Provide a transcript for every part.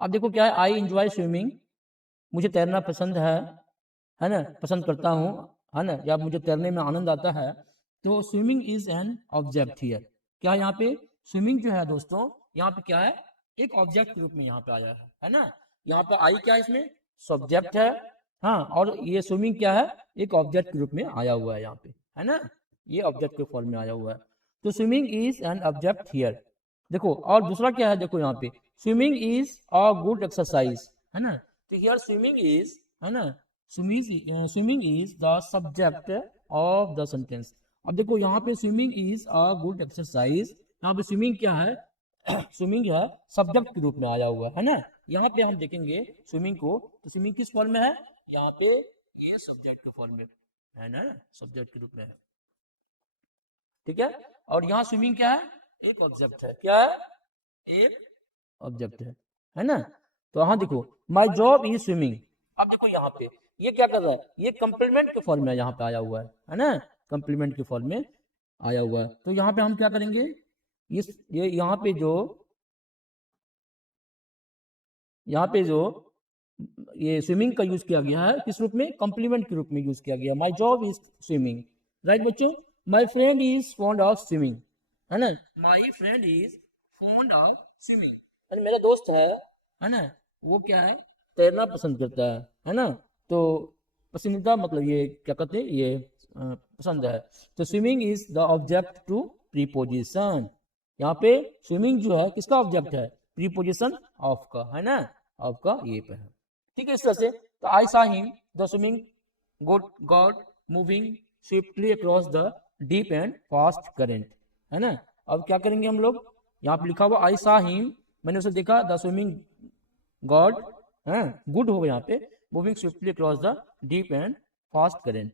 अब देखो क्या है, आई एंजॉय स्विमिंग, मुझे तैरना पसंद है ना, पसंद करता हूँ, है ना, या मुझे तैरने में आनंद आता है। तो swimming is an object here. क्या है यहाँ पे, स्विमिंग जो है दोस्तों, यहाँ पे क्या है, एक ऑब्जेक्ट के रूप में यहाँ पे आया है ना। यहाँ पे आई क्या है, इसमें सब्जेक्ट है, हाँ, और ये स्विमिंग क्या है, एक ऑब्जेक्ट के रूप में आया हुआ है यहाँ पे, है ना, ये ऑब्जेक्ट के फॉर्म में आया हुआ है। तो swimming is an object here. देखो और दूसरा क्या है, देखो यहाँ पे swimming is a good exercise, है ना। तो हियर स्विमिंग इज, है ना, swimming is the subject of the sentence. अब देखो यहाँ पे swimming is a good exercise, यहाँ पे स्विमिंग क्या है, स्विमिंग है सब्जेक्ट के रूप में आया हुआ है ना। यहाँ पे हम देखेंगे स्विमिंग को, तो स्विमिंग किस फॉर्म में है, यहाँ पे ये सब्जेक्ट के फॉर्म में है ना, सब्जेक्ट के रूप में है, ठीक है। और यहाँ स्विमिंग क्या है, एक ऑब्जेक्ट है, क्या है, एक ऑब्जेक्ट है ना। तो हाँ देखो, माई जॉब इज स्विमिंग। अब देखो यहाँ पे ये क्या कर रहा है, ये कंप्लीमेंट के फॉर्म में यहाँ पे आया हुआ है ना, कंप्लीमेंट के फॉर्म में आया हुआ है। तो यहाँ पे हम क्या करेंगे, ये यहाँ पे जो, यहाँ पे जो ये स्विमिंग का यूज किया गया है किस रूप में, कंप्लीमेंट के रूप में यूज किया गया। My job is swimming, right बच्चों। My friend is fond of swimming, है ना, my friend is fond of swimming, मेरा दोस्त है ना, वो क्या है, तैरना पसंद करता है ना। तो पसंदीदा मतलब ये क्या कहते हैं, ये पसंद है। तो swimming is the object to preposition, यहाँ पे स्विमिंग जो है किसका ऑब्जेक्ट है, प्रीपोजिशन ऑफ का, है ना, ऑफ का ये पे है, ठीक है, इस तरह से। तो I saw him the swimming good god moving swiftly across the deep and fast current, है ना। अब क्या करेंगे हम लोग, यहाँ पे लिखा हुआ आई सा हिम, मैंने उसे देखा, द स्विमिंग गॉड, है गुड होगा यहाँ पे, moving swiftly across the deep and fast current,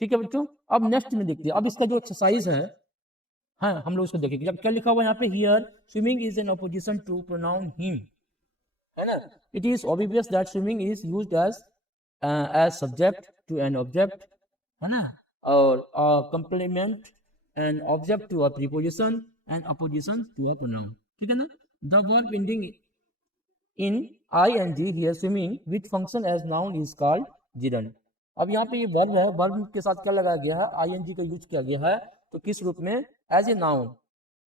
ठीक है बच्चों। अब नेक्स्ट में देखते हैं, अब इसका जो एक्सरसाइज है, हाँ हम लोग इसको देखेंगे। जब क्या लिखा हुआ यहाँ पे, here swimming is an apposition to pronoun him, है ना। It is obvious that swimming is used as subject to an object, है ना, और complement an object to a preposition and apposition to a pronoun, ठीक है ना। The verb ending in ing here swimming which function as noun is called gerund। अब यहाँ पे ये वर्ब है, वर्ब के साथ क्या लगाया गया है, ing का यूज किया गया है, तो किस रूप में, एज ए नाउन,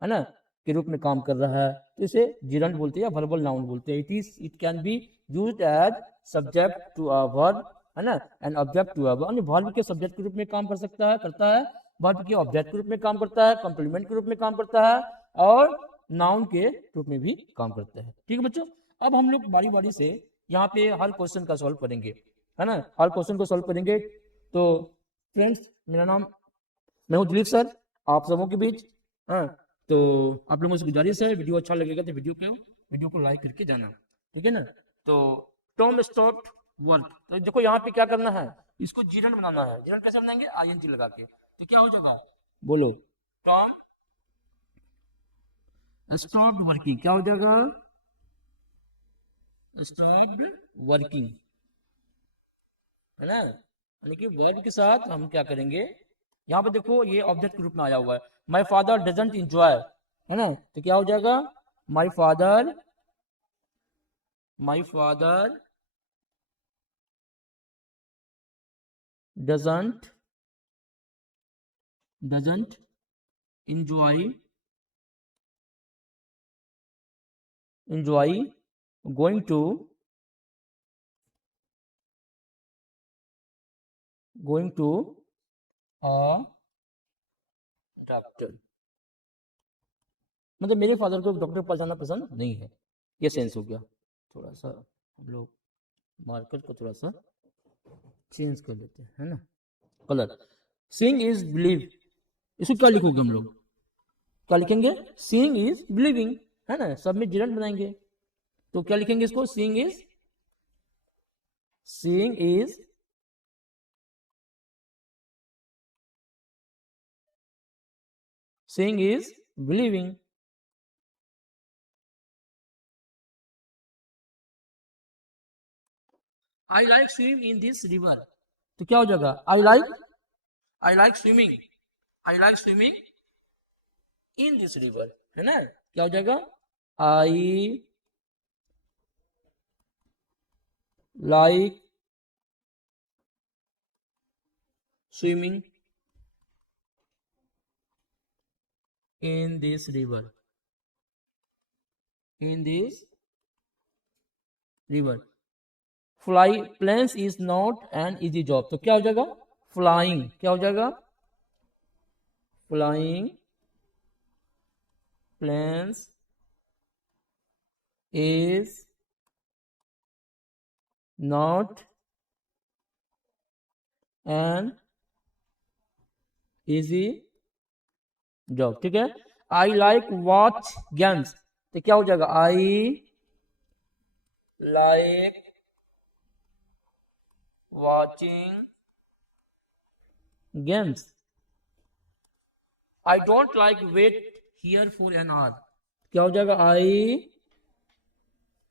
है ना, के रूप में काम कर रहा है, तो इसे gerund बोलते हैं या वर्बल नाउन बोलते हैं। It can be used as subject to a verb, है ना, and object to a verb, verb के सब्जेक्ट के रूप में काम कर सकता है, करता है, वर्ब के ऑब्जेक्ट के रूप में काम करता है, कंप्लीमेंट के रूप में काम करता है, और नाउन के रूप में भी काम करता है, ठीक है बच्चों। अब हम लोग बारी बारी से यहाँ पे हर क्वेश्चन का सॉल्व करेंगे, है ना, हर क्वेश्चन को सॉल्व करेंगे। तो फ्रेंड्स, मेरा नाम, मैं हूँ दिलीप सर, आप सबों के बीच, हाँ। तो आप लोगों से गुजारिश है, वीडियो अच्छा लगेगा तो वीडियो को लाइक करके जाना, ठीक है ना। तो टॉम स्टॉप वर्क, तो देखो यहाँ पे क्या करना है, इसको जीरन बनाना है। जीरन कैसे बनाएंगे, आईएनजी लगा के, तो क्या हो जाएगा, बोलो, टॉम स्टॉप वर्किंग, क्या हो जाएगा, स्टॉप वर्किंग, है ना। यानी कि वर्ब के साथ हम क्या करेंगे, यहाँ पे देखो ये ऑब्जेक्ट के रूप में आया हुआ है, माई फादर डजंट इंजॉय, है ना, तो क्या हो जाएगा, my father, my father doesn't, doesn't enjoy, enjoy going to, going to a doctor, मतलब मेरे फादर को डॉक्टर के पास जाना पसंद नहीं है, ये सेंस हो गया। थोड़ा सा हम लोग मार्कर को थोड़ा सा चेंज कर लेते हैं, है ना, कलर। सीइंग इज बिलीव, इसको क्या लिखोगे हम लोग, क्या लिखेंगे, सीइंग इज बिलीविंग, है ना, सब में जिरंट बनाएंगे, तो क्या लिखेंगे इसको, seeing is, seeing is seeing is believing. I like swim in this river, तो क्या हो जाएगा, I like swimming, I like swimming in this river, है ना, क्या हो जाएगा, आई like swimming in this river, in this river. Fly planes is not an easy job. तो क्या हो जाएगा? Flying क्या हो जाएगा? Flying planes is not an easy job. ठीक है. I like watch games. तो क्या हो जाएगा? I like watching games. I don't like wait here for an hour. क्या हो जाएगा? I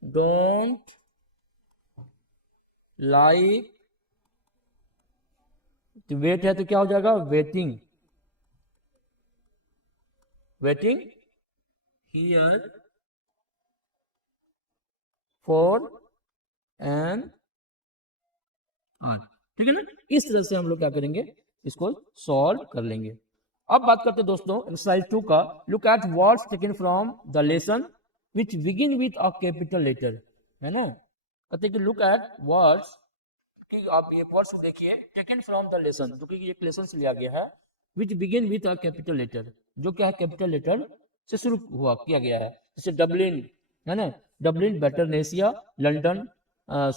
don't like तो वेट है तो क्या हो जाएगा? Waiting, waiting here for an hour. ठीक है ना. इस तरह से हम लोग क्या करेंगे? इसको सॉल्व कर लेंगे. अब बात करते हैं दोस्तों एक्सरसाइज 2 का. Look at words taken from the lesson which begin with a capital letter. है ना. कहते हैं कि लुक एट वर्ड्स कि आप ये वर्ड्स को देखिए टेकन फ्रॉम द लेसन, जो कि एक लेसन से लिया गया है. Which begin with a capital letter, जो क्या है? कैपिटल लेटर से शुरू हुआ किया गया है. जैसे डबलिन है ना. डबलिन, बेटरनेसिया, London,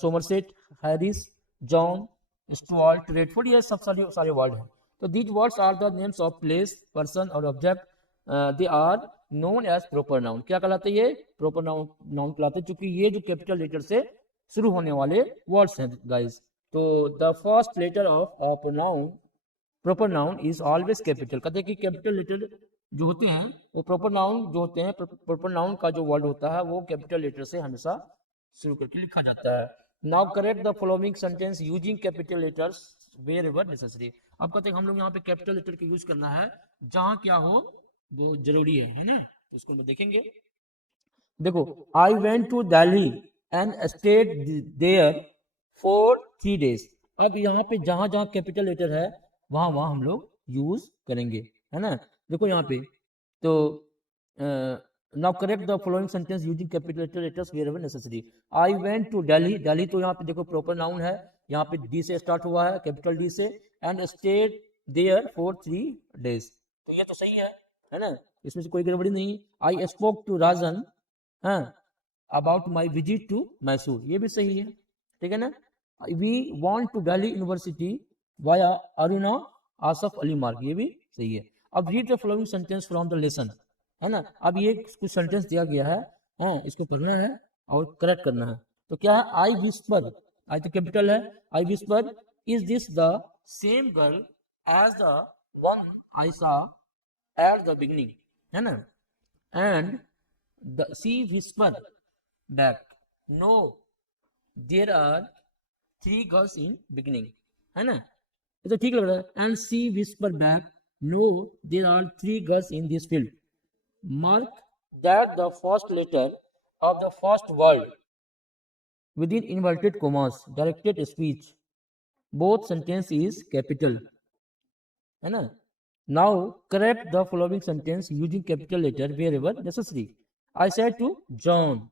Somerset, Harris, John, Stuart, Redford, ये सब सारे वर्ड हैं. तो these words are the names of place, person और object. They are known as proper noun. क्या कहलाते हैं ये? प्रोपर नाउन कहलाते हैं, क्योंकि ये जो कैपिटल लेटर से शुरू होने वाले वर्ड्स हैं गाइस. तो the first letter of proper noun is always capital. कहते हैं कि कैपिटल लेटर जो होते हैं वो प्रोपर नाउन जो होते हैं, प्रोपर नाउन का जो वर्ड होता है वो कैपिटल लेटर से हमेशा शुरू करके लिखा जाता है. Now correct the following sentence using capital letters wherever necessary. अब कहते हैं हम लोग यहाँ पे कैपिटल लेटर का यूज करना है जहां क्या हो वो जरूरी है ना. तो इसको हम देखेंगे. देखो, I went to Delhi and stayed there for 3 days. अब यहाँ पे जहां जहां कैपिटल लेटर है वहां वहां हम लोग यूज करेंगे, है ना. देखो यहाँ पे तो now correct the following sentence using capital letters wherever necessary. I went to Delhi. Delhi तो यहाँ पे देखो प्रॉपर नाउन है, यहाँ पे डी से स्टार्ट हुआ है, कैपिटल डी से. And stayed there for 3 days. तो ये तो सही है ना. इसमें से कोई गड़बड़ी नहीं. I spoke to Rajan about my visit to Mysore. ये भी सही है. ठीक है ना. We want to Delhi University via Aruna Asaf Ali Marg. ये भी सही है. अब read the following sentence from the lesson, है ना. अब ये कुछ सेंटेंस दिया गया है, इसको पढ़ना है और करेक्ट करना है. तो क्या है? आई विस्पर, आई तो कैपिटल है. I whisper is this the same girl as the one I saw at the beginning, है ना. And she whisper back no there are 3 girls in beginning, है ना. ये तो ठीक लग रहा है. And she whisper back no there are 3 girls in this field. Mark that the first letter of the first word within inverted commas directed speech. Both sentence is capital, है ना. Now correct the following sentence using capital letter wherever necessary. I said to John.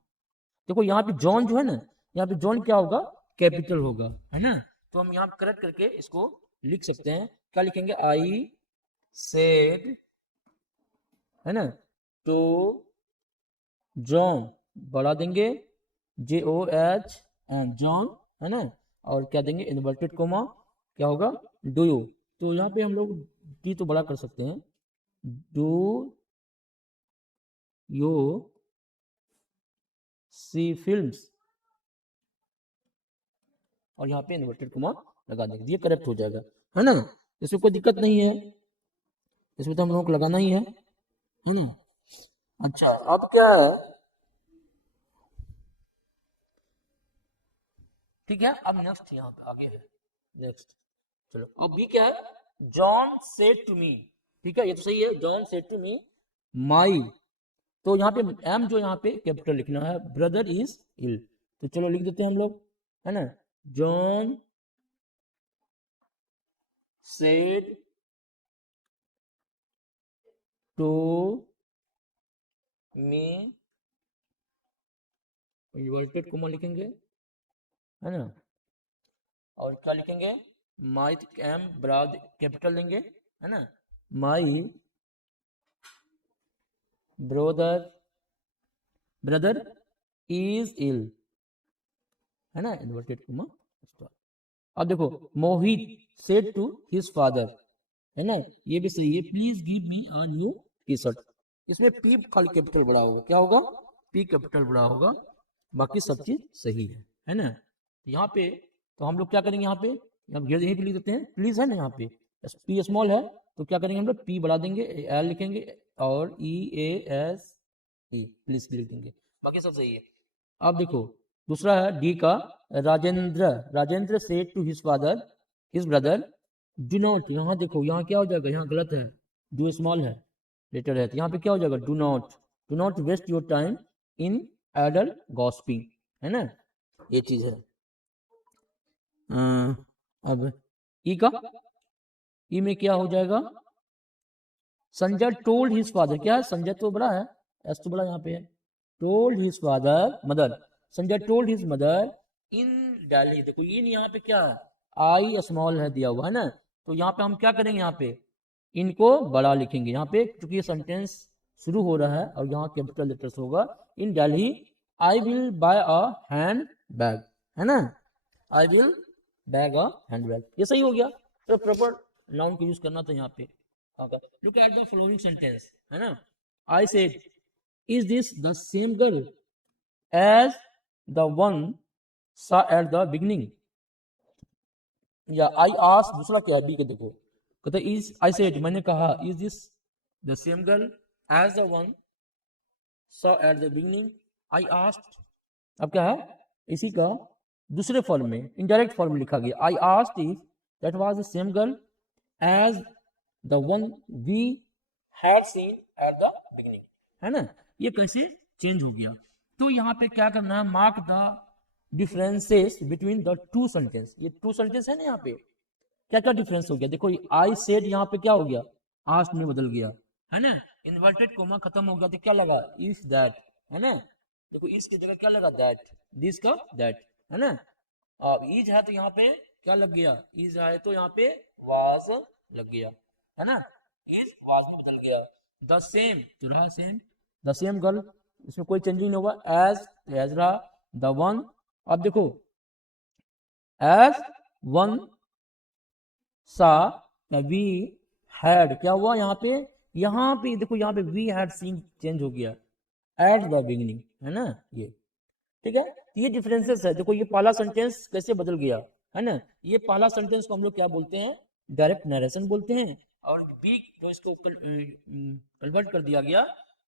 देखो यहाँ पे John जो है ना, यहाँ पे जॉन क्या होगा? कैपिटल होगा, है ना. तो हम यहाँ करेक्ट करके इसको लिख सकते हैं. क्या लिखेंगे? आई सेड, है ना, तो जॉन बढ़ा देंगे JOH एंड जॉन, है ना. और क्या देंगे? Inverted coma. क्या होगा? Do you. तो यहाँ पे हम लोग डी तो बड़ा कर सकते हैं. डू यू सी फिल्म्स, और यहाँ पे इन्वर्टेड कोमा लगा देंगे. ये करेक्ट हो जाएगा, है ना. इसमें कोई दिक्कत नहीं है. इसमें तो हम लोगों को लगाना ही है ना. अच्छा, अब क्या है? ठीक है. अब नेक्स्ट यहाँ पे आगे है. नेक्स्ट चलो, अब भी क्या है? John said to me. ठीक है, ये तो सही है. John said to me my. तो यहाँ पे एम जो यहाँ पे कैपिटल लिखना है. Brother is ill. तो चलो लिख देते हैं हम लोग, है ना. John said to me, inverted comma लिखेंगे, है ना, और क्या लिखेंगे, माई एम ब्राद कैपिटल लेंगे, है ना, माई ब्रदर इज इल, है ना, इन्वर्टेड कोमा। अब देखो, मोहित सेड टू हिज फादर, है ना, ये भी सही है, please give me a new T shirt. इसमें पी खाली कैपिटल बड़ा होगा, क्या होगा, पी कैपिटल बड़ा होगा, बाकी सब चीज सही है ना। यहाँ पे तो हम लोग क्या करेंगे, यहाँ पे हम यहीं पे लिख देते हैं, प्लीज है ना, यहाँ पे पी स्मॉल है तो क्या करेंगे हम लोग, पी बढ़ा देंगे, एल लिखेंगे और ई ए एस ई, प्लीज लिख देंगे, बाकी सब सही है। अब देखो दूसरा है डी का, Rajendra said to his father, his brother, do not, यहाँ देखो यहाँ क्या हो जाएगा, यहाँ गलत है, डू स्मॉल है, लेटर है, तो यहाँ पे क्या हो जाएगा, do not waste your time in idle gossiping, है ना, ये चीज है। अब ई का, ई में क्या हो जाएगा, संजय टोल्ड हिज फादर, क्या है, संजय तो बड़ा है, एस तो बड़ा यहाँ पे है, told his father mother, Sanjay told his mother in Delhi, देखो ये यहाँ पे क्या है, आई स्मॉल है दिया हुआ है ना, तो यहाँ पे हम क्या करेंगे, यहाँ पे इनको बड़ा लिखेंगे, यहाँ पे क्योंकि ये सेंटेंस शुरू हो रहा है और यहाँ कैपिटल लेटर्स होगा, in Delhi I will buy a hand bag, है ना, I will bag a hand bag, ये सही हो गया, तो प्रॉपर नाउन को यूज करना था यहाँ पे। Look at the following sentence, है ना, I said is this the same girl as the one saw at the beginning, या आई आस्क्ड, दूसरा क्या है, बी के देखो, कहते इज, आई सेड मैंने कहा, is this the same girl as the one saw at the beginning, I asked, अब क्या है, इसी का दूसरे फॉर्म में इनडायरेक्ट फॉर्म में लिखा गया, I asked if that was the same girl as the one we had seen at the beginning, है ना, ये कैसे चेंज हो गया। तो यहाँ पे क्या करना है, mark the differences between the two sentence, ये टू सेंटेंस है ना, यहाँ पे क्या क्या डिफरेंस हो गया, देखो आई सेड यहाँ पे क्या हो गया, आस्क्ड में बदल गया, है ना, इन्वर्टेड कोमा खत्म हो गया तो क्या लगा, इफ दैट, है ना, देखो इस की जगह क्या लगा, दैट, दिस का दैट, है ना, अब इज है तो यहाँ पे क्या लग गया, इज है तो यहाँ पे वाज लग गया, है ना, इज वाज में बदल गया, द सेम तो रहा सेम, द सेम गर्ल, इसमें कोई चेंज नहीं होगा, एज रहा, द वन, अब देखो एज वन सा, वी हैड, क्या हुआ यहाँ पे देखो, यहाँ पे वी हैड सीन चेंज हो गया एट द बिगिनिंग, है ना, ये ठीक है, ये डिफरेंसेस है, देखो ये पहला सेंटेंस कैसे बदल गया, है ना, ये पहला सेंटेंस को हम लोग क्या बोलते हैं, डायरेक्ट नरेशन बोलते हैं, और बी जो इसको कन्वर्ट कर दिया गया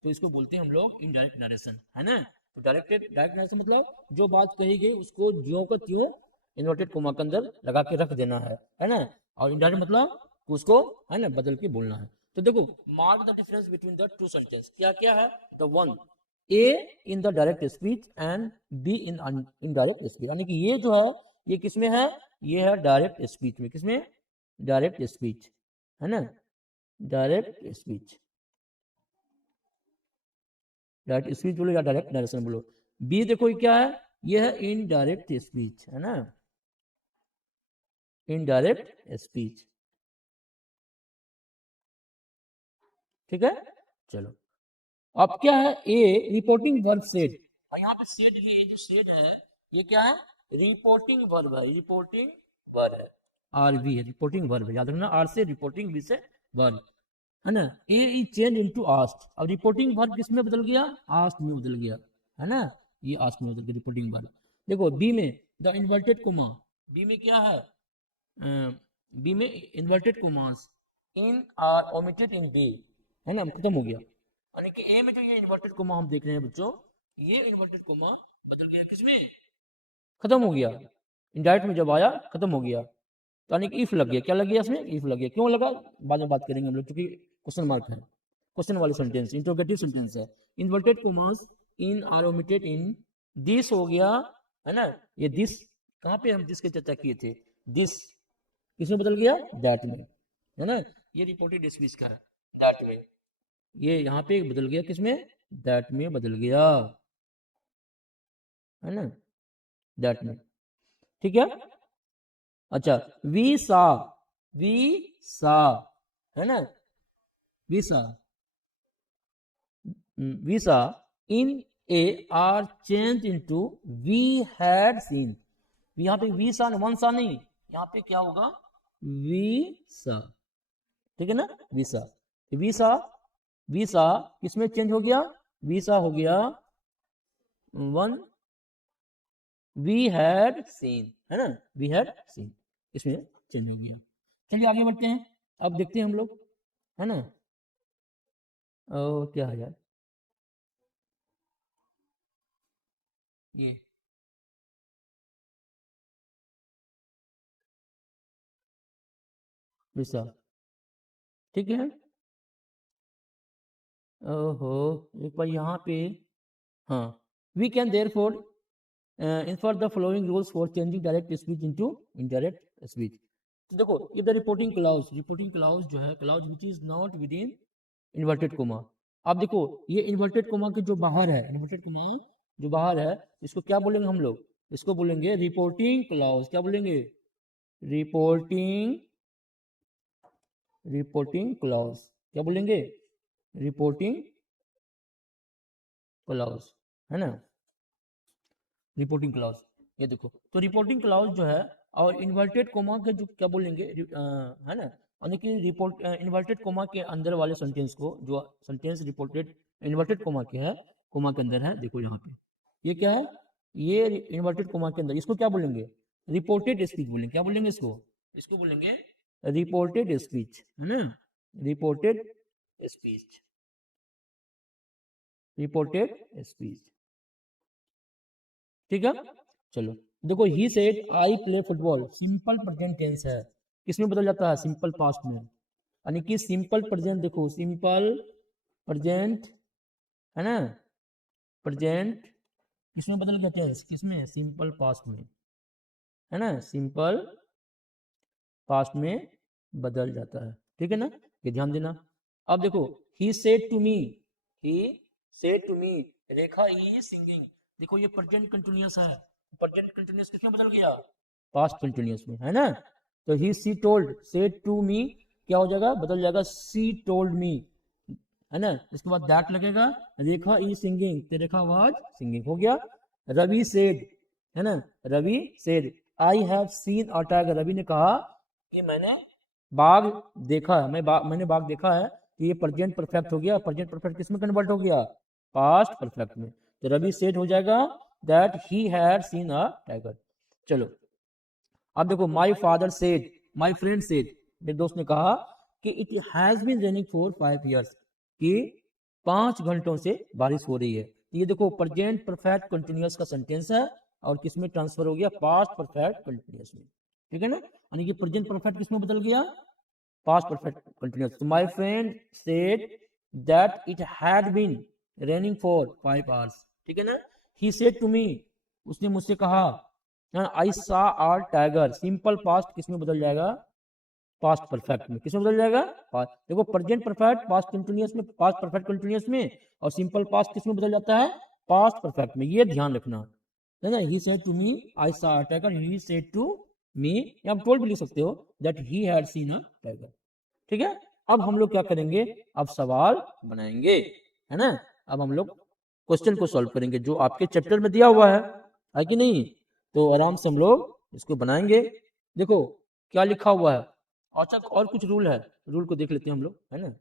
तो इसको बोलते हैं हम लोग इनडायरेक्ट नरेशन, है ना, तो डायरेक्ट नरेशन मतलब जो बात कही गई उसको ज्यों का त्यों इन्वर्टेड कोमा के अंदर लगा के रख देना है ना, और इनडायरेक्ट मतलब उसको, है ना, बदल के बोलना है। तो देखो mark the difference between the two sentence, क्या क्या है, the one A in the direct speech and be in indirect speech, यानी कि ये जो है ये किसमें है, ये है डायरेक्ट स्पीच में, किसमें, डायरेक्ट स्पीच, है ना, डायरेक्ट स्पीच, डायरेक्ट स्पीच बोलो या डायरेक्ट नरेशन बोलो। बी देखो ये क्या है, ये है इनडायरेक्ट स्पीच, है ना, इनडायरेक्ट स्पीच, ठीक है, चलो अब क्या है, ए रिपोर्टिंग वर्ब सेड, और यहाँ पे सेड, ये जो सेड है ये क्या है, रिपोर्टिंग वर्ब है, रिपोर्टिंग वर्ब है, आर वी है, रिपोर्टिंग वर्ब है, याद रखना, आर से रिपोर्टिंग, वी से वर्ब, है ना, ए इज चेंज इनटू आस्क्ड, अब रिपोर्टिंग वर्ब किस में बदल गया, आस्क्ड में बदल गया, है ना, ये आस्क्ड में बदल गया रिपोर्टिंग वर्ब। देखो बी में द इन्वर्टेड कोमा, बी में क्या है, बी में inverted commas in are omitted in B, है ना, खत्म हो गया, यानी कि ए में जो ये इन्वर्टेड कोमा हम देख रहे हैं बच्चों, ये इन्वर्टेड कोमा बदल गया किसमें, खत्म हो गया, इनडायरेक्ट में जब आया खत्म हो गया, तो यानी कि इफ लग गया, क्या लग गया इसमें, इफ लग गया, क्यों लगा बाद में बात करेंगे हम लोग, क्योंकि क्वेश्चन मार्क है, क्वेश्चन वाले सेंटेंस, इंटरोगेटिव सेंटेंस है, inverted commas in are omitted in, this हो गया, है ना, ये दिस कहाँ पे हम दिस की चर्चा किए थे, दिस किसमें बदल गया, दैट में, है ना, ये रिपोर्टेड स्पीच का है, दैट में, ये यहाँ पे बदल गया किसमें, दैट में बदल गया, है ना, दैट में, ठीक है। अच्छा, वी सा, है ना, we saw, we saw in A are change into we had seen, यहाँ पे वी सा वन सा नहीं, यहाँ पे क्या होगा, वी सा, ठीक है ना, वीसा, वीसा, वीसा किसमें चेंज हो गया, वीसा हो गया वन वी हैड सीन, है ना, वी हैड सीन, इसमें चेंज हो गया। चलिए आगे बढ़ते हैं, अब देखते हैं हम लोग, है ना, और क्या है यार, ये वीसा, ठीक है, ओहो, एक बार यहाँ पे, हाँ, we can therefore infer the following rules for changing direct speech into indirect speech. तो देखो ये द रिपोर्टिंग क्लाउज जो है, clause which is not within inverted comma. अब देखो ये इन्वर्टेड कोमा के जो बाहर है, इन्वर्टेड कोमा जो बाहर है, इसको क्या बोलेंगे हम लोग, इसको बोलेंगे रिपोर्टिंग क्लाउज, क्या बोलेंगे, रिपोर्टिंग, रिपोर्टिंग क्लाउज, क्या बोलेंगे, रिपोर्टिंग क्लाउज, है ना, रिपोर्टिंग क्लाउज, ये देखो, तो रिपोर्टिंग क्लाउज जो है और इन्वर्टेड कोमा के जो क्या बोलेंगे, है ना, यानी कि रिपोर्ट इन्वर्टेड कोमा के अंदर वाले सेंटेंस को, जो सेंटेंस रिपोर्टेड इन्वर्टेड कोमा के है, कोमा के अंदर है, देखो यहाँ पे ये क्या है, ये इन्वर्टेड कोमा के अंदर, इसको क्या बोलेंगे, रिपोर्टेड स्पीच बोलेंगे, क्या बोलेंगे इसको, इसको बोलेंगे रिपोर्टेड स्पीच, है ना, रिपोर्टेड स्पीच, रिपोर्टेड स्पीच, ठीक है। चलो देखो, he said I play football, simple present tense है, किसमें बदल जाता है, सिंपल पास्ट में, यानी कि सिंपल प्रेजेंट, देखो सिंपल प्रेजेंट, है ना, प्रेजेंट किसमें बदल गया टेंस, किसमें, सिंपल पास्ट में, है ना, सिंपल पास्ट में बदल जाता है, ठीक है ना, ये ध्यान देना। अब देखो, he said to me, he said to me, Rekha is singing, देखो ये प्रेजेंट कंटिन्यूअस है, प्रेजेंट कंटिन्यूअस किसमें बदल गया, पास्ट कंटिन्यूअस में, है ना, तो he she told, said to me क्या हो जाएगा, बदल जाएगा सी टोल्ड मी, है ना, इसके बाद दैट लगेगा, रेखा इज सिंगिंग, तो रेखा वाज सिंगिंग हो गया। रवि सेड, है ना, Ravi said I have seen a tiger, Ravi ने कहा कि मैंने बाघ देखा है, मैंने बाघ देखा है, तो ये प्रेजेंट परफेक्ट हो गया, प्रेजेंट परफेक्ट किसमें कन्वर्ट हो गया, पास्ट परफेक्ट में, तो रवि सेड हो जाएगा that he had seen a tiger. चलो अब देखो, my father said, my friend said, मेरे दोस्त ने कहा कि it has been raining for 5 years, कि 5 घंटों से बारिश हो रही है, तो ये देखो प्रेजेंट परफेक्ट कंटिन्यूअस का सेंटेंस है, और किसमें ट्रांसफर हो गया, पास्ट परफेक्ट कंटिन्यूअस में, ठीक है ना, यानी कि प्रेजेंट परफेक्ट किसमें बदल गया, पास्ट परफेक्ट कंटिन्यूअस। तो my friend said that it had been raining for 5 hours, ठीक है ना, ही सेड टू मी, उसने मुझसे कहा, आई सा आर टाइगर, सिंपल पास्ट किसमें बदल जाएगा, पास्ट परफेक्ट में, किसमें बदल जाएगा, पास्ट, देखो प्रेजेंट परफेक्ट पास्ट कंटिन्यूअस में, पास्ट परफेक्ट कंटिन्यूअस में, और सिंपल पास्ट किसमें बदल जाता है, पास्ट परफेक्ट में, ये ध्यान रखना, है ना, ही said to me I saw a tiger, he said to me, या आप टोल्ड भी लिख सकते हो that he had seen a tiger, ठीक है। अब हम लोग क्या करेंगे, अब सवाल बनाएंगे, है ना, अब हम लोग क्वेश्चन को सॉल्व करेंगे जो आपके चैप्टर में दिया हुआ है कि नहीं, तो आराम से हम लोग इसको बनाएंगे। देखो क्या लिखा हुआ है, अच्छा और कुछ रूल है, रूल को देख लेते हैं हम लोग, है ना,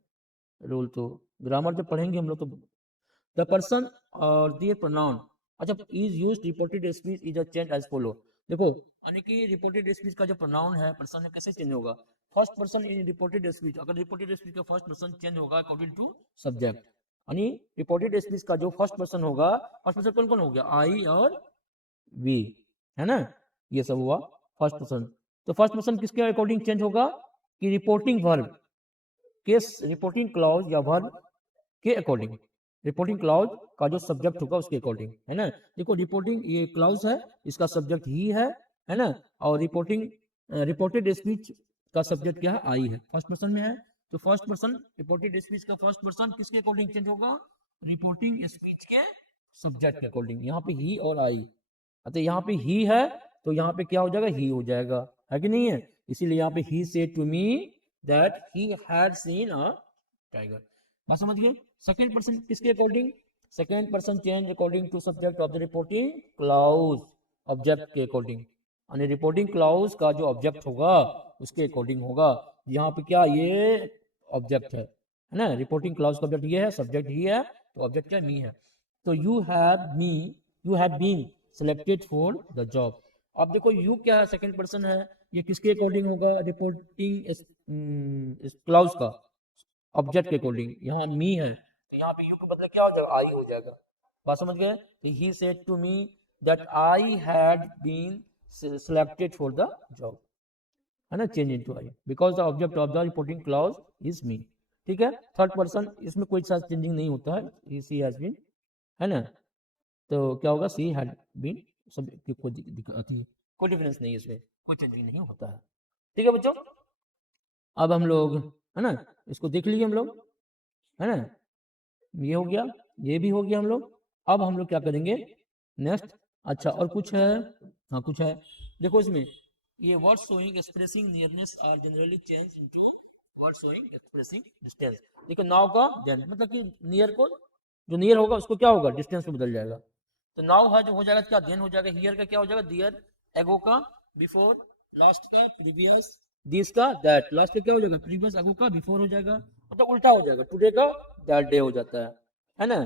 रूल तो ग्रामर जब पढ़ेंगे हम लोग, तो द पर्सन और दियर प्रोनाउन, अच्छा is used reported speech is a change as follow, देखो यानी कि रिपोर्टेड स्पीच का जो प्रोनाउन है पर्सन है, कैसे चेंज होगा, first person in reported speech, अगर रिपोर्टेड स्पीच का फर्स्ट पर्सन चेंज होगा अकॉर्डिंग टू सब्जेक्ट, यानी रिपोर्टेड स्पीच का जो फर्स्ट पर्सन होगा, फर्स्ट पर्सन कौन कौन हो गया, आई और वी, है ना, ये सब हुआ फर्स्ट पर्सन, तो फर्स्ट पर्सन किसके अकॉर्डिंग चेंज होगा, कि रिपोर्टिंग वर्ब के, रिपोर्टिंग क्लॉज या वर्ब के अकॉर्डिंग, रिपोर्टिंग क्लाउज का जो सब्जेक्ट होगा उसके अकॉर्डिंग, है ना, देखो रिपोर्टिंग ये क्लाउज है, इसका सब्जेक्ट ही है है ना। और रिपोर्टेड स्पीच का सब्जेक्ट क्या है, आई है, फर्स्ट पर्सन में है। तो फर्स्ट पर्सन रिपोर्टेड स्पीच का फर्स्ट पर्सन किसके अकॉर्डिंग चेंज होगा, रिपोर्टिंग स्पीच के सब्जेक्ट के अकॉर्डिंग। यहाँ पे ही और आई, अतः यहाँ पे ही है तो यहाँ पे क्या हो जाएगा, ही हो जाएगा, है कि नहीं है। इसीलिए यहाँ पे he said to me that he had seen a tiger. बात समझ गए। सेकंड पर्सन किसके according, second person change according to subject of the reporting clause, object के अकॉर्डिंग, यानी रिपोर्टिंग क्लाउज का जो ऑब्जेक्ट होगा उसके अकॉर्डिंग होगा। यहाँ पे क्या, ये ऑब्जेक्ट है ना, रिपोर्टिंग क्लाउज का ऑब्जेक्ट ये है, सब्जेक्ट ही है, तो ऑब्जेक्ट क्या, मी है। तो you have been selected for the job. अब देखो यू क्या है, सेकंड पर्सन है, ये किसके अकॉर्डिंग होगा, रिपोर्टिंग क्लाउज का ऑब्जेक्ट के अकॉर्डिंग। यहाँ मी है तो यहाँ पे यू का बदला क्या हो जाएगा, आई हो जाएगा। बात समझ गए। He said to me that I had been selected for the job, है ना, change into I because the object of the reporting clause is me. ठीक है, थर्ड पर्सन इसमें कोई सा चेंजिंग नहीं होता है, सी हैज बीन, है ना। तो क्या होगा, सी हैड बीन, सब कोई डिफरेंस नहीं है इसमें, कोई चेंजिंग नहीं होता है। ठीक है बच्चों, अब हम लोग, है ना, इसको देख लीजिए हम लोग, है ना, ये हो गया, ये भी हो गया हम लोग। अब हम लोग क्या करेंगे नेक्स्ट, अच्छा और कुछ है, हाँ कुछ है, देखो इसमें ये word showing expressing nearness are generally change into word showing expressing distance. देखो नाउ का देन, मतलब कि नियर को, जो नियर होगा उसको क्या होगा, डिस्टेंस में बदल जाएगा। तो नाउ है जो हो जाएगा क्या, देन हो जाएगा, हियर का क्या हो जाएगा, दियर, एगो का बिफोर, लास्ट का प्रीवियस, दिस का दैट, लास्ट का क्या हो जाएगा, प्रीवियस, एगो का बिफोर हो जाएगा, मतलब उल्टा हो जाएगा, टुडे का दैट डे हो जाता है ना।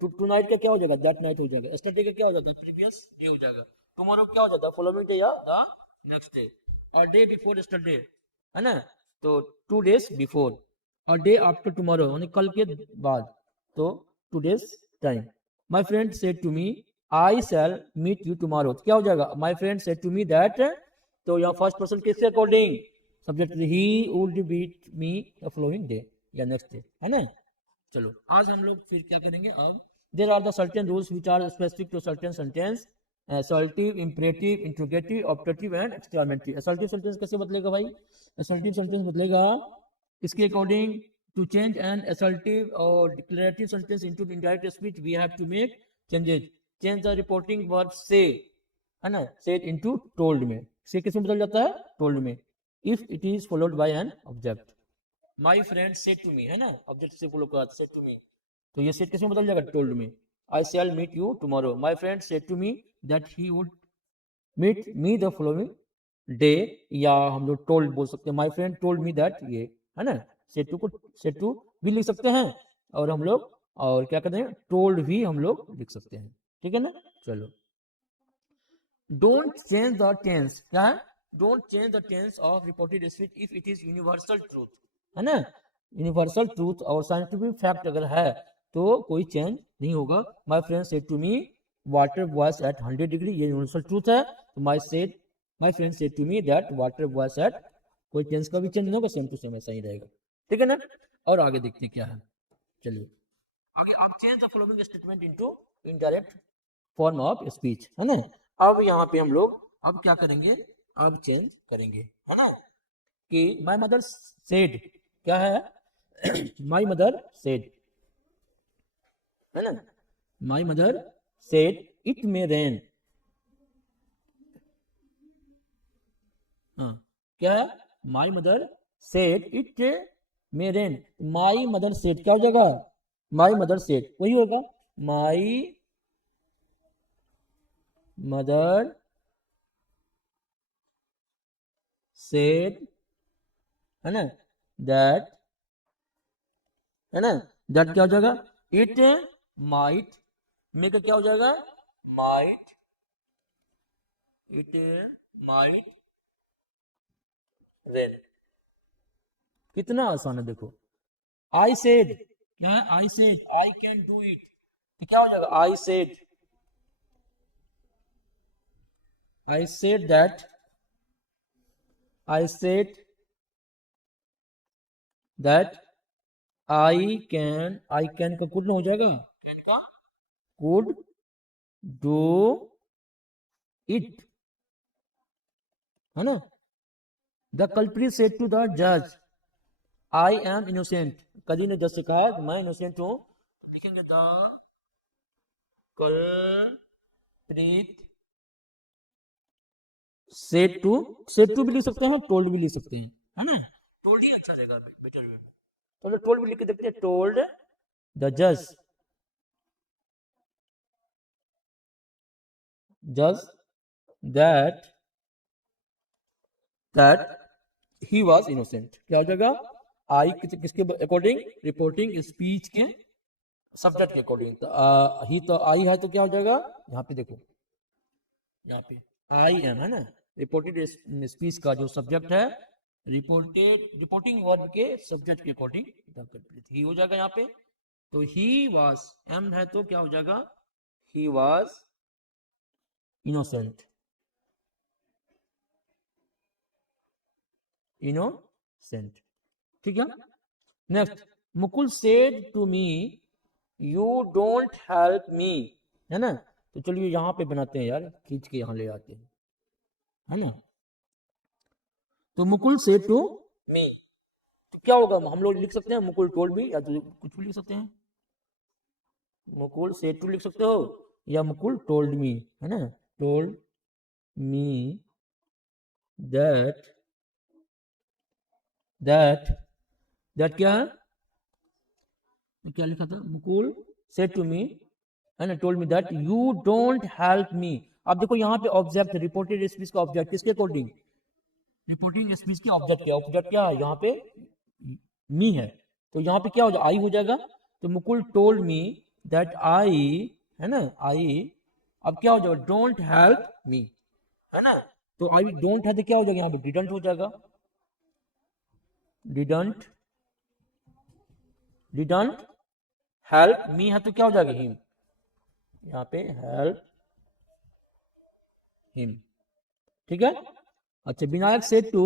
टू नाइट का क्या हो जाएगा, दैट नाइट हो जाएगा, यस्टरडे का क्या हो जाता है, प्रीवियस डे हो जाएगा, टुमारो क्या हो जाता है, फॉलोइंग डे या द नेक्स्ट डे, और डे बिफोर यस्टरडे, है ना, तो 2 days बिफोर, और डे आफ्टर टुमारो यानी कल के बाद, तो 2 days time. My friend said to me I shall meet you tomorrow, क्या हो जाएगा, my friend said to me that, तो यहाँ फर्स्ट पर्सन किसके according, subject he would meet me the following day या नेक्स्ट डे, है ना। चलो आज हम लोग फिर क्या करेंगे, अब there are the certain rules which are specific to certain sentence, assertive, imperative, interrogative, objective and exclamatory. Assertive sentence कैसे बदलेगा भाई, असर्टिव सेंटेंस बदलेगा इसके according, to change an assertive और declarative sentence into indirect speech we have to make changes, change the reporting verb से, है ना, said into told में, से किसमें बदल जाता है, टोल्ड में, if it is followed by an object. My friend said to me, है ना, ऑब्जेक्ट से फॉलो कर, सेड टू मी, तो ये सेड किसमें बदल जाएगा, टोल्ड में। I shall meet you tomorrow, my friend said to me that he would meet me the following day, या हम लोग टोल्ड बोल सकते हैं, my friend told me that, ये है ना, सेड टू को सेड टू भी लिख सकते हैं, और हम लोग और क्या कहते हैं, टोल्ड भी हम लोग लिख सकते हैं, ठीक है ना। चलो, डोंट चेंज द टेंस, क्या है, don't change the tense of reported speech if it is universal truth, है ना, यूनिवर्सल ट्रूथ और साइंटिफिक फैक्ट अगर है तो कोई चेंज नहीं होगा। My friend said to me water boils at 100 degree, ये यूनिवर्सल ट्रूथ है, तो my friend said to me that water boils at, कोई टेंस का भी चेंज नहीं होगा, सेम टू सेम ऐसा ही रहेगा, ठीक है ना। और आगे देखते क्या है, चलिए आगे, आप change the following statement into indirect form of speech, है ना। अब यहाँ पे हम लोग अब क्या करेंगे, अब चेंज करेंगे, है ना, कि माई मदर सेड, क्या है माई मदर सेड, है ना, my mother said it may rain, हाँ क्या है, my mother said it may rain, my mother said क्या हो जाएगा, माई मदर सेड वही होगा, माई मदर सेड, है ना, दैट, है ना, दैट क्या हो जाएगा, इट माइट, मे का क्या हो जाएगा, माइट, इट माइट रेन, कितना आसान है देखो। आई सेड, क्या है, I said I can do it, तो क्या हो जाएगा, I said that, I said that I can का कुड ना हो जाएगा, कैन का कुड डू इट, है ना। The culprit said to the जज आई एम इनोसेंट, कदी ने जज से कहा मैं इनोसेंट हूं, लिखेंगे द कल्प्रिट सेड टू भी लिख सकते हैं, टोल्ड भी लिख सकते हैं, है ना। टोल्ड ही अच्छा रहेगा बेटर वे में, तो टोल्ड भी लिख के देखते हैं। टोल्ड द जज that that he was innocent, क्या हो जाएगा, आई किसके अकॉर्डिंग, रिपोर्टिंग स्पीच के सब्जेक्ट के अकॉर्डिंग, तो ही तो आई है, तो क्या हो जाएगा, यहाँ पे देखो, यहाँ पे आई एम है ना, रिपोर्टेड स्पीच का जो सब्जेक्ट है, रिपोर्टिंग वर्ब के सब्जेक्ट के अकॉर्डिंग ही हो जाएगा यहाँ पे। तो ही वाज, एम है तो क्या हो जाएगा, ही वाज इनोसेंट, इनोसेंट, ठीक है। Next, Mukul said to me you don't help me, है ना। तो चलिए यहाँ पे बनाते हैं यार, खींच के यहाँ ले आते हैं, है ना। तो मुकुल सेड टू मी, तो क्या होगा, हम लोग लिख सकते हैं मुकुल टोल्ड मी, या तो कुछ भी लिख सकते हैं, मुकुल सेड टू लिख सकते हो, या मुकुल टोल्ड मी, है ना, told me that that that क्या है, क्या लिखा था, मुकुल सेड टू मी, है ना, told me that you don't help मी। अब देखो यहाँ पे ऑब्जेक्ट, रिपोर्टेड स्पीच का ऑब्जेक्ट किसके अकॉर्डिंग, रिपोर्टिंग स्पीच के ऑब्जेक्ट क्या, ऑब्जेक्ट क्या है यहाँ पे, मी है, तो यहाँ पे क्या हो जाएगा, आई हो जाएगा। तो मुकुल टोल्ड मी दैट आई, है ना, आई, अब क्या हो जाएगा, डोंट हेल्प मी, है ना। तो आई डोंट है तो क्या हो जाएगा, यहाँ पे डिडंट हो जाएगा, डिडंट डिडंट हेल्प मी है तो क्या हो जाएगा, हिम, यहाँ पे हेल्प हिम, ठीक है। अच्छा, Vinayak said to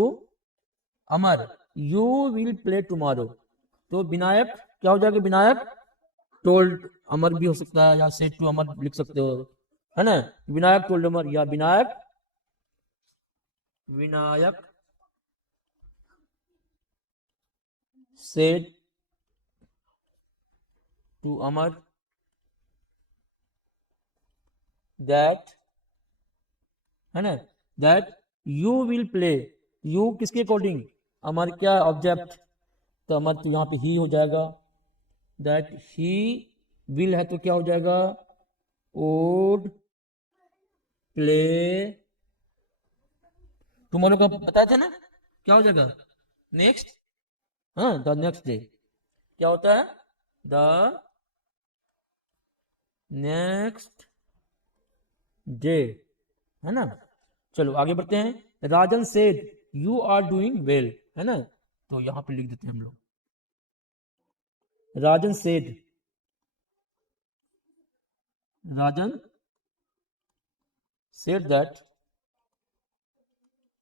Amar you will play tomorrow, तो विनायक क्या हो जाएगा, विनायक टोल्ड अमर भी हो सकता है, या सेड टू अमर लिख सकते हो, है ना। विनायक टोल्ड अमर, या Vinayak Vinayak said to Amar that, है ना, that you will play, you किसके अकॉर्डिंग, अमर क्या ऑब्जेक्ट, तो अमर तो यहाँ पे ही हो जाएगा, दैट ही विल है तो क्या हो जाएगा, वुड प्ले टुमारो का बताया था ना, क्या हो जाएगा, नेक्स्ट, हाँ द नेक्स्ट डे, क्या होता है, द नेक्स्ट डे, है ना। चलो आगे बढ़ते हैं। Rajan said you are doing well, है ना, तो यहां पे लिख देते हैं हम लोग, राजन सेड, राजन सेड दैट,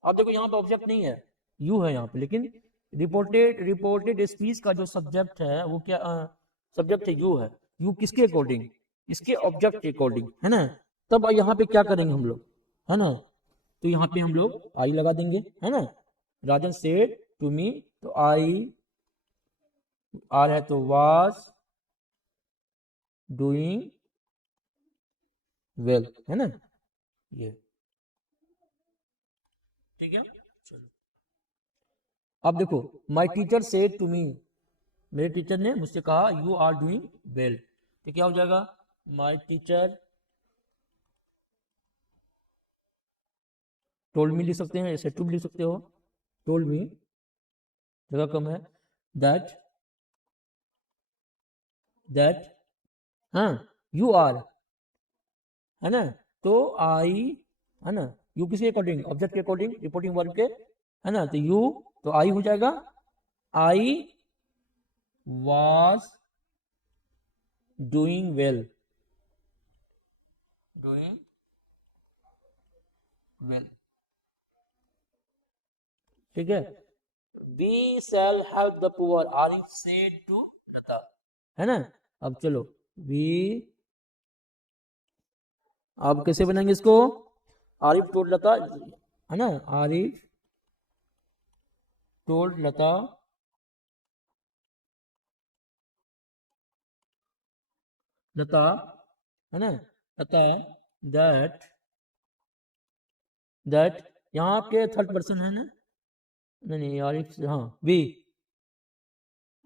अब देखो यहाँ पे ऑब्जेक्ट नहीं है, यू है यहाँ पे, लेकिन रिपोर्टेड स्पीच का जो सब्जेक्ट है वो क्या, सब्जेक्ट है यू है, यू किसके अकॉर्डिंग, इसके ऑब्जेक्ट के अकॉर्डिंग, है ना। तब यहाँ पे क्या करेंगे हम लोग, है ना, तो यहाँ पे हम लोग आई लगा देंगे, है ना। राजन सेड टू मी, तो आई, आर है तो वाज डूइंग वेल, है ना, ये, ठीक है। चलो अब देखो, my teacher said to me, मेरे टीचर ने मुझसे कहा यू आर डूइंग वेल, तो क्या हो जाएगा, माई टीचर टोल्ड मी लिख सकते हैं, ऐसे टू भी लिख सकते हो, टोल्ड मी जगह कम है, दैट दैट हाँ यू आर, है ना, तो आई, है ना, यू किसके अकॉर्डिंग, ऑब्जेक्ट के अकॉर्डिंग, रिपोर्टिंग वर्ब के, है ना, तो यू, तो आई हो जाएगा, I was doing well, doing well, ठीक है। We shall help the poor, Arif said to Lata, है ना। अब चलो, वी, अब कैसे बनाएंगे इसको, आरिफ टोल्ड लता, है ना, आरिफ टोल्ड लता है ना, लता दैट यहाँ आपके थर्ड पर्सन है ना, नहीं आरिफ, हाँ वी,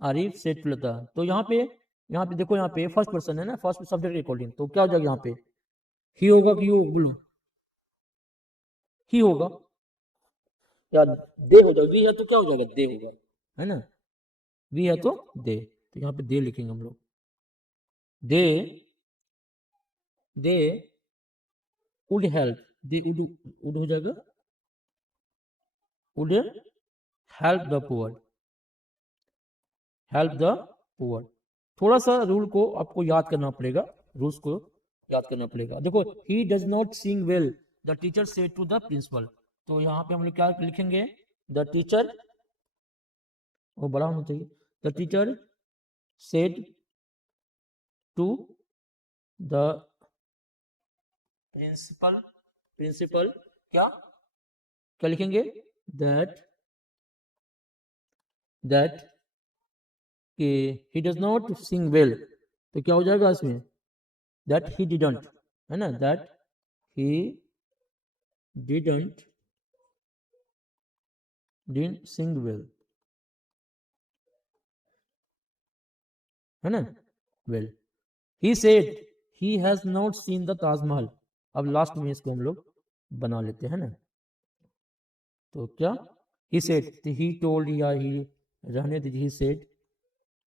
आरिफ सेड टू लता। तो यहाँ पे देखो, यहाँ पे फर्स्ट पर्सन है ना, फर्स्ट सब्जेक्ट के अकॉर्डिंग, तो क्या हो जाएगा यहाँ पे, ही होगा कि यू, बोलो ही होगा या दे हो जाएगा, वी है तो क्या हो जाएगा, दे होगा, है ना, वी है तो दे, तो यहाँ पे दे लिखेंगे हम लोग, they they would help, they would हो जाएगा, would help the poor, help the poor. थोड़ा सा रूल को आपको याद करना पड़ेगा, रूल्स को याद करना पड़ेगा। देखो, he does not sing well, the teacher said to the principal, तो यहाँ पे हम लोग क्या लिखेंगे, द टीचर, वो बड़ा होना चाहिए, the teacher said to the principal, principal क्या क्या लिखेंगे, दैट दैट कि he does not sing well, तो क्या हो जाएगा इसमें, दैट ही डिडंट, है ना, that he didn't didn't Singh well, है ना, well, he said he has not seen the Taj Mahal, अब लास्ट में इसको हम लोग बना लेते हैं ना, तो क्या, ही सेड, ही टोल्ड, या ही रहने दीजिए, ही सेड,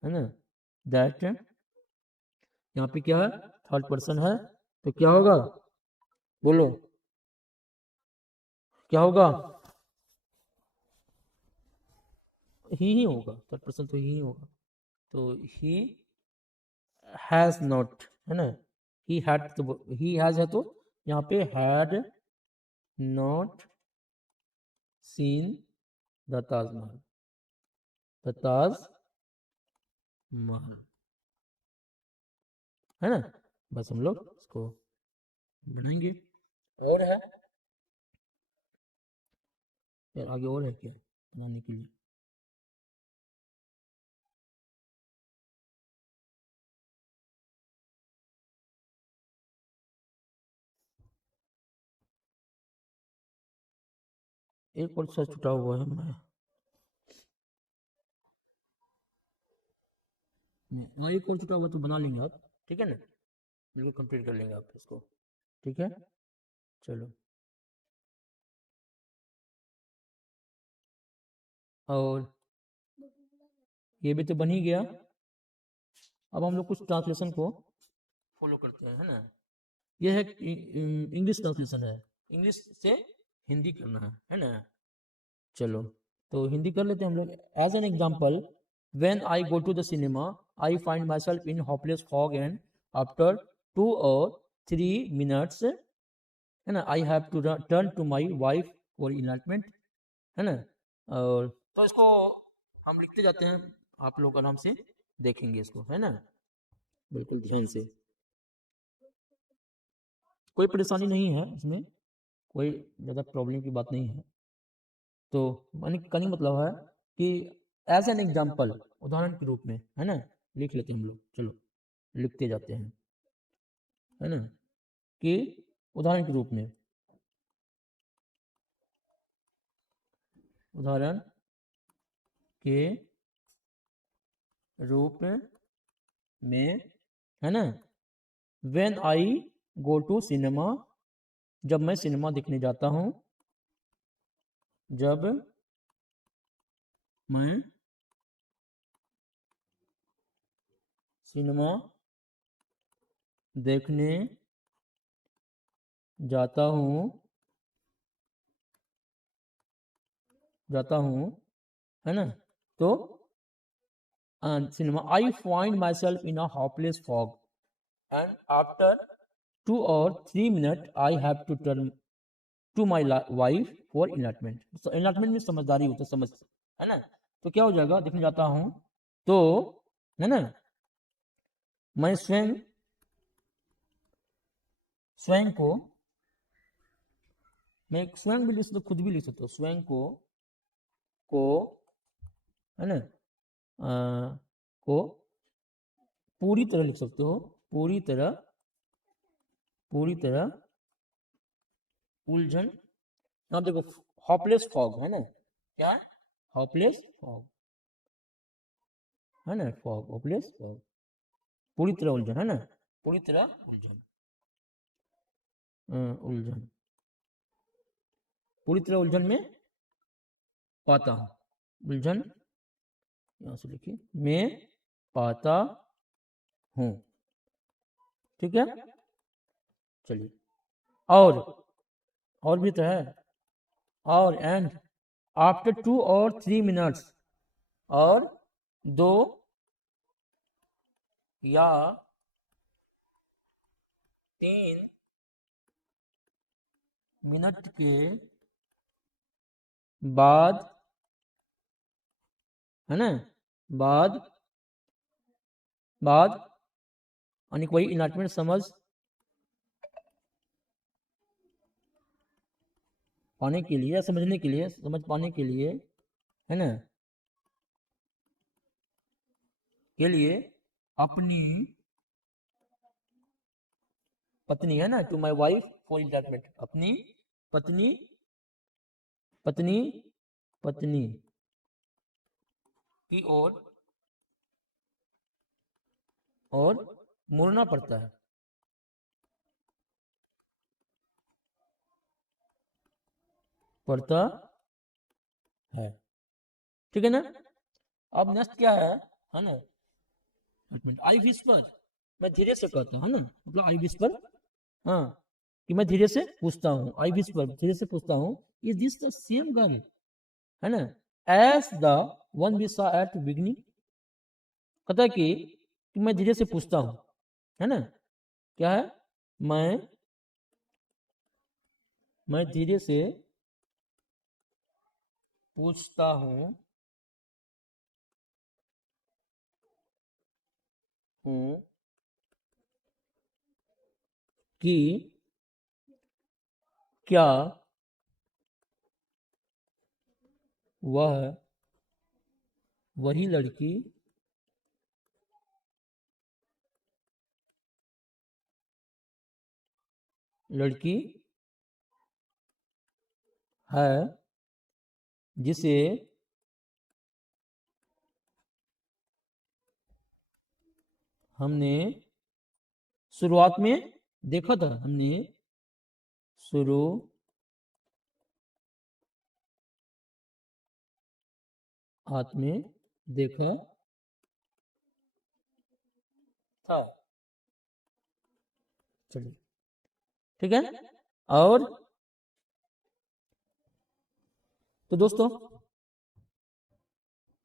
है ना, दैट यहाँ पे क्या है, थर्ड पर्सन है, तो क्या होगा, बोलो क्या होगा, ही होगा, थर्ड पर्सन तो ही होगा, तो ही हैज नॉट, है ना, ही हैड, तो ही हैज है तो यहाँ पे had not seen the Taj Mahal, the Taj Mahal, है ना, बस हम लोग इसको बनाएंगे। और है यार, आगे और है क्या बनाने के लिए, एक और सा छुटा हुआ है, हाँ एक और छुटा हुआ तो बना लेंगे आप, ठीक है ना, बिल्कुल कंप्लीट कर लेंगे आप इसको, ठीक है, चलो, और ये भी तो बन ही गया। अब हम लोग कुछ ट्रांसलेशन को फॉलो करते हैं, है ना, ये है इंग्लिश ट्रांसलेशन है, इंग्लिश से हिंदी करना है ना, चलो, तो हिंदी कर लेते हैं हम लोग। As an example, when I go to the cinema I find myself in hopeless fog and after 2 or 3 minutes, है ना, I have to turn to my wife for enlightenment, है ना, और तो इसको हम लिखते जाते हैं, आप लोग आराम से देखेंगे इसको, है ना, बिल्कुल ध्यान से, कोई परेशानी नहीं है इसमें, कोई ज़्यादा प्रॉब्लम की बात नहीं है। तो माने कहने का मतलब है कि एज एन एग्जाम्पल, उदाहरण के रूप में, है ना, लिख लेते हैं हम लोग, चलो लिखते जाते हैं, है ना, कि उदाहरण के रूप में, उदाहरण के रूप में, है ना, when I go to cinema, जब मैं सिनेमा देखने जाता हूँ, जब मैं सिनेमा देखने जाता हूँ, है ना, तो cinema, I find myself in a hopeless fog and after 2 or 3 minutes I have to turn to my wife for enlightenment, enlightenment में समझदारी होता है, समझ, है ना, तो क्या हो जाएगा, देखने जाता हूँ, तो, है ना, मैं स्वयं स्वयं को मैं स्वयं भी लिख सकता हूँ, खुद भी लिख सकता हूँ, स्वयं को है ना, को पूरी तरह लिख सकते हो, पूरी तरह उलझन। अब देखो हॉपलेस फॉग है ना, क्या हॉपलेस फॉग है ना, फॉग हॉपलेस फॉग, पूरी तरह उलझन है ना, पूरी तरह उलझन, उलझन, पूरी तरह उलझन में पाता हूँ, उलझन यहाँ से लिखिए, मैं पाता हूँ, ठीक है। चलिए और भी तो है, और एंड आफ्टर 2 or 3 minutes, और 2 या 3 मिनट के बाद है ना, बाद यानी कोई इनलाइटमेंट समझ पाने के लिए, समझने के लिए, समझ पाने के लिए है ना, के लिए अपनी पत्नी है ना, to my wife for enlightenment, अपनी पत्नी पत्नी पत्नी की और मुड़ना पड़ता है, पड़ता है, ठीक है ना। अब नेक्स्ट क्या है ना, आई विस्पर, मैं धीरे से कहता हूँ है ना, मतलब आई विस्पर, हाँ, कि मैं धीरे से पूछता हूँ, आई विस्पर धीरे से पूछता हूँ, is this the same girl है ना, as the one we saw at beginning, कहता है कि मैं धीरे से पूछता हूँ है ना, क्या है, मैं धीरे से पूछता हूँ कि क्या वह वही लड़की है जिसे हमने शुरुआत में देखा था, हमने शुरुआत में देखा था, चलिए ठीक है। और तो दोस्तों,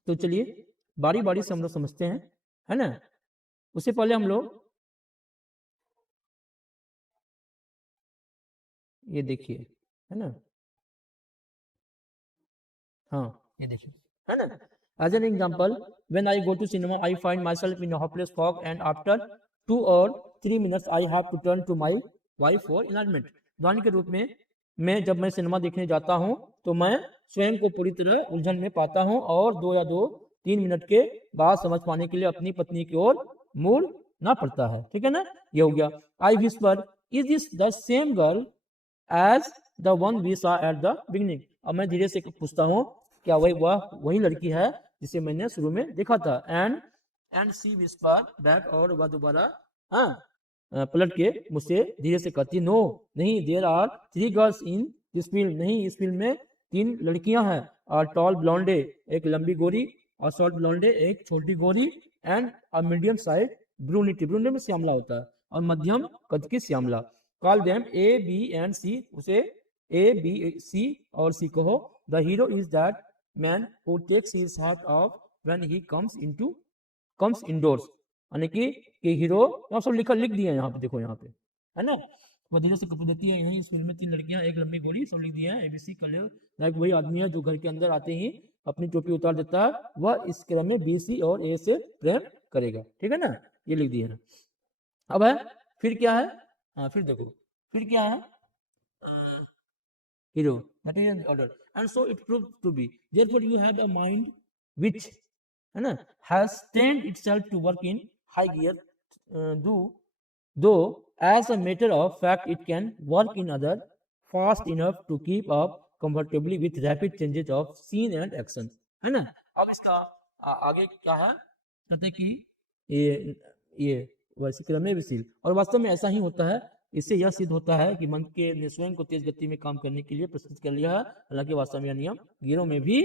तो चलिए बारी बारी से हम लोग समझते हैं है ना, उससे पहले हम लोग ये देखिए है ना, हाँ ये देखिए है ना, as an example, when I go to cinema I find myself in hopeless fog and after 2 or 3 minutes I have to turn to my wife for enlightenment, उदाहरण के रूप में, मैं जब मैं सिनेमा देखने जाता हूँ तो मैं स्वयं को पूरी तरह उलझन में पाता हूँ, और 2 या 3 मिनट के बाद समझ पाने के लिए अपनी पत्नी की ओर मुड़ना पड़ता है, ठीक है ना, ये हो गया। I whisper, is this the same girl as the one we saw at the beginning, अब मैं धीरे से पूछता हूँ, क्या वही लड़की है जिसे मैंने शुरू में देखा था, एंड सी विस्पर बैक, और वह दोबारा हाँ पलट के मुझसे धीरे से कहती, नो नहीं, there are 3 girls in this film, नहीं इस फिल्म में 3 लड़कियां हैं, और टॉल ब्लॉन्डे एक लंबी गोरी, और शॉर्ट ब्लॉन्डे एक छोटी गोरी, and a medium size brunette, brunette में श्यामला होता है, और मध्यम कद की श्यामला, call them A B and C, उसे ए बी सी और सी कहो, the hero is that man who takes his hat off when he comes indoors, यानी कि हीरो, यहाँ सब लिख दिए हैं यहाँ पे, देखो यहाँ पे है ना, वो धीरे से कपड़े देती है, यही इस फिल्म में 3 लड़कियां एक लंबी गोली, सब लिख दिए हैं एबीसी कलर, लाइक वही आदमी है जो घर के अंदर आते ही अपनी टोपी उतार देता है, वह इस क्रम में बी सी और ए से प्रेम करेगा, ठीक है ना, ये लिख दिए हैं। अब है फिर क्या है, हाँ फिर देखो फिर क्या है, hero, material order, and so it proved to be. Therefore you have a mind which है ना has trained itself to work in high gear, though as a matter of fact it can work in other fast enough to keep up comfortably with rapid changes of scene and action, है ना। अब इसका आगे क्या है, कहते हैं कि ये वैसे क्रमशील, और वास्तव में ऐसा ही होता है। इससे यह सिद्ध होता है कि मन के ने स्वयं को तेज गति में काम करने के लिए प्रस्तुत कर लिया है। हालांकि वास्तव में यह नियम गियरों में भी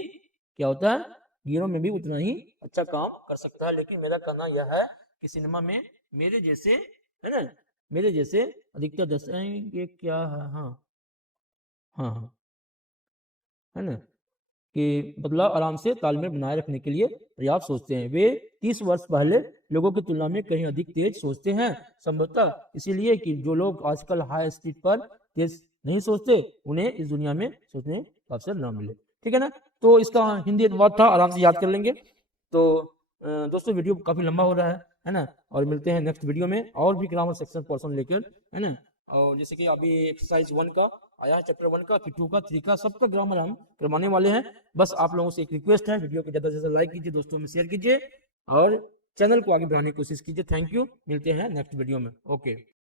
क्या होता है, गियरों में भी उतना ही अच्छा काम कर सकता है। लेकिन मेरा कहना यह है कि सिनेमा में मेरे जैसे, है ना, मेरे जैसे अधिकतर दर्शक ये क्या है, हाँ हाँ हाँ, है ना, कि बदलाव आराम से तालमेल बनाए रखने के लिए पर्याप्त सोचते हैं। वे 30 वर्ष पहले लोगों की तुलना में कहीं अधिक तेज सोचते हैं, संभवतः इसीलिए कि जो लोग आजकल हाई स्पीड पर तेज नहीं सोचते उन्हें इस दुनिया में सोचने का अवसर न मिले। ठीक है ना। तो इसका हिंदी अनुवाद था, आराम से याद कर लेंगे। तो दोस्तों वीडियो काफी लंबा हो रहा है ना, और मिलते हैं नेक्स्ट वीडियो में और भी ग्रामर सेक्शन पोर्शन लेकर, है ना। और जैसे कि अभी एक्सरसाइज 1 का आया है, चैप्टर 1 का, फिर 2 का, 3 का, सबका ग्रामर हम करवाने वाले हैं। बस आप लोगों से एक रिक्वेस्ट है, वीडियो को ज्यादा से ज्यादा लाइक कीजिए, दोस्तों में शेयर कीजिए और चैनल को आगे बढ़ाने की कोशिश कीजिए। थैंक यू, मिलते हैं नेक्स्ट वीडियो में। ओके।